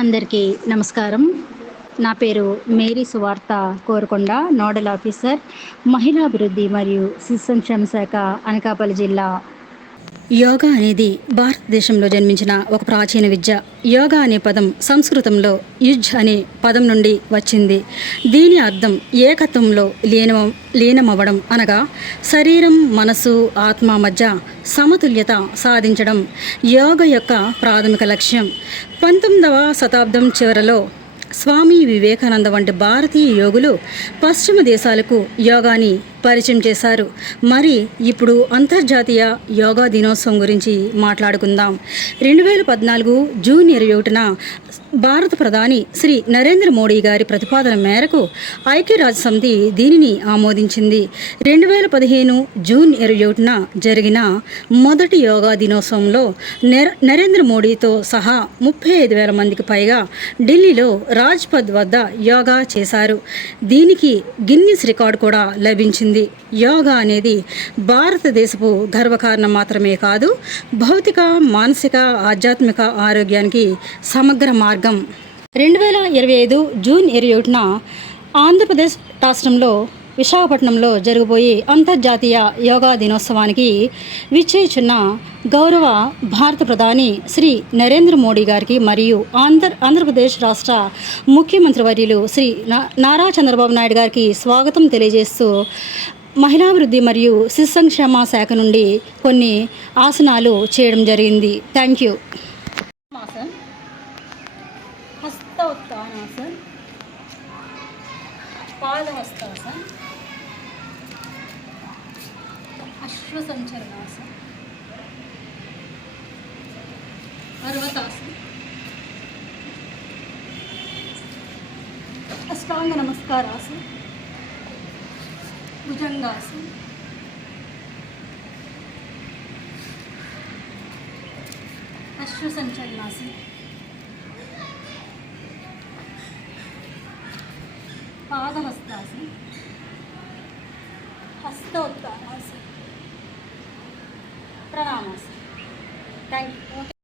అందరికీ నమస్కారం. నా పేరు మేరీ సువార్త కోరుకొండ, నోడల్ ఆఫీసర్, మహిళాభివృద్ధి మరియు శిశు సంక్షేమ శాఖ, అనకాపల్లి జిల్లా. యోగా అనేది భారతదేశంలో జన్మించిన ఒక ప్రాచీన విద్య. యోగా అనే పదం సంస్కృతంలో యుజ్ అనే పదం నుండి వచ్చింది. దీని అర్థం ఏకత్వంలో లీనమవ్వడం, అనగా శరీరం, మనసు, ఆత్మ మధ్య సమతుల్యత సాధించడం యోగా యొక్క ప్రాథమిక లక్ష్యం. 19వ శతాబ్దం చివరలో స్వామి వివేకానంద వంటి భారతీయ యోగులు పశ్చిమ దేశాలకు యోగాని పరిచయం చేశారు. మరి ఇప్పుడు అంతర్జాతీయ యోగా దినోత్సవం గురించి మాట్లాడుకుందాం. 2014 జూన్ 21న భారత ప్రధాని శ్రీ నరేంద్ర మోడీ గారి ప్రతిపాదన మేరకు ఐక్యరాజ్యసమితి దీనిని ఆమోదించింది. 2015 జూన్ 21న జరిగిన మొదటి యోగా దినోత్సవంలో నరేంద్ర మోడీతో సహా 35,000 మందికి పైగా ఢిల్లీలో రాజ్పథ్ వద్ద యోగా చేశారు. దీనికి గిన్నిస్ రికార్డు కూడా లభించింది. యోగా అనేది భారతదేశపు గర్వకారణం మాత్రమే కాదు, భౌతిక, మానసిక, ఆధ్యాత్మిక ఆరోగ్యానికి సమగ్ర మార్గం. 2025 జూన్ 21న ఆంధ్రప్రదేశ్ రాష్ట్రంలో విశాఖపట్నంలో జరగబోయే అంతర్జాతీయ యోగా దినోత్సవానికి విచ్చేయుచున్న గౌరవ భారత ప్రధాని శ్రీ నరేంద్ర మోడీ గారికి మరియు ఆంధ్రప్రదేశ్ రాష్ట్ర ముఖ్యమంత్రి వర్యులు శ్రీ నారా చంద్రబాబు నాయుడు గారికి స్వాగతం తెలియజేస్తూ మహిళాభివృద్ధి మరియు శిశు సంక్షేమ శాఖ నుండి కొన్ని ఆసనాలు చేయడం జరిగింది. Thank you. హస్తోత్థానాసన్, పాదహస్తాసన్, అశ్వసంచలనాసన్, పర్వతాసన్, అష్టాంగ నమస్కారాసన్, భుజంగాసన్, అశ్వసంచలనాసన్, పాదహస్తాసన్, హస్తోత్థానాసన్, ప్రణామాసన్. Thank you.